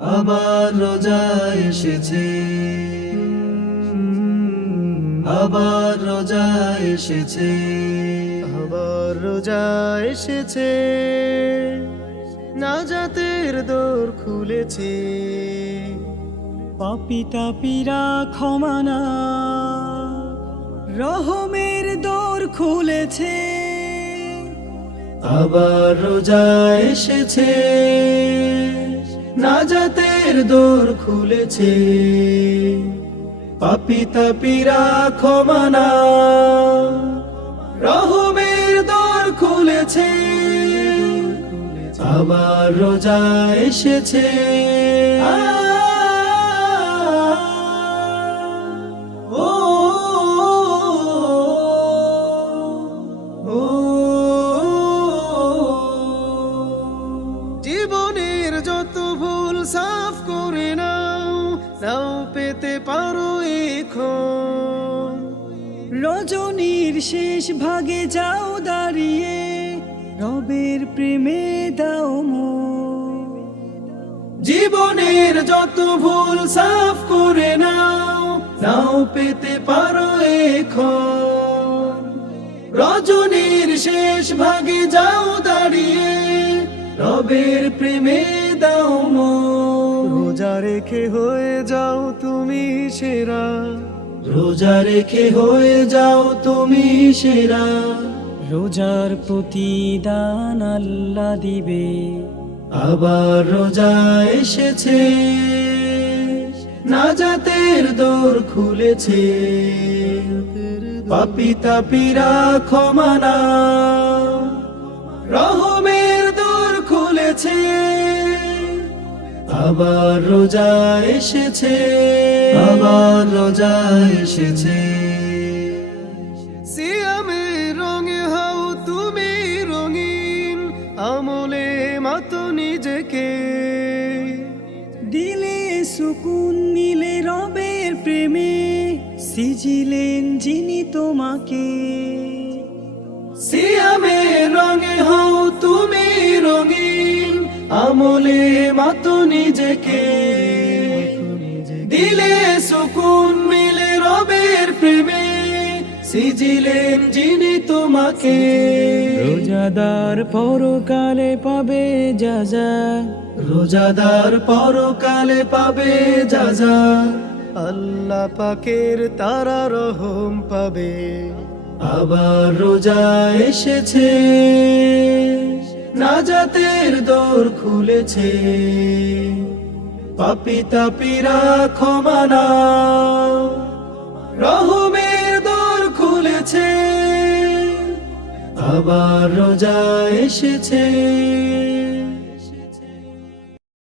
আবার রোজা এসেছে, আবার রোজা এসেছে, আবার রোজা এসেছে, নাজাতের দোর খুলেছে। পাপী তাপীরা ক্ষমা না, রহমের দোর খুলেছে। আবার রোজা এসেছে, নাজাতের দোর খুলেছে। পাপী তাপীরা ক্ষমা না, রহমের দোর খুলেছে। আবার রোজা এসেছে, ও জীবনের যত ভুল সাফ করে নাও, নাও পেতে পারো এখন। রজনীর শেষ ভাগে যাও দাঁড়িয়ে, রবের প্রেমে দাও মন। জীবনের যত ভুল সাফ করে নাও, নাও পেতে পারো এখন। রজনীর শেষ ভাগে যাও দাঁড়িয়ে, রবের প্রেমে দাও মন। রোজা রেখে হয়ে যাও তুমি সেরা, রোজা রেখে হয়ে যাও তুমি সেরা। রোজার প্রতিদান আল্লাহ দিবে। আবার রোজা এসেছে, নাজাতের দোর খুলেছে। পাপী তাপীরা ক্ষমা না, রহমের দোর খুলেছে। আবার রোজা এসেছে, আবার রোজা এসেছে। সিয়ামে রঙে হও তুমি রঙিন, আমলে মাতো নিজেকে। দিলে সুকুন মিলে রবের প্রেমে, সিজিলেন যিনি তোমাকে। সিয়ামে রঙে হও তুমি রঙিন, আমলে মাতো নিজেকে। দিলে সুকুন মিলে রবের প্রেমে, সিজিলেন যিনি তোমাকে। রোজাদার পরকালে পাবে যাজা, রোজাদার পরকালে পাবে যাজা। আল্লাহ পাকের তারা রহম পাবে। আবার রোজা এসেছে, নাজাতের দোর খুলেছে। পাপী তাপীরা ক্ষমা না, রহমের দোর খুলেছে। আবার রোজা এসেছে।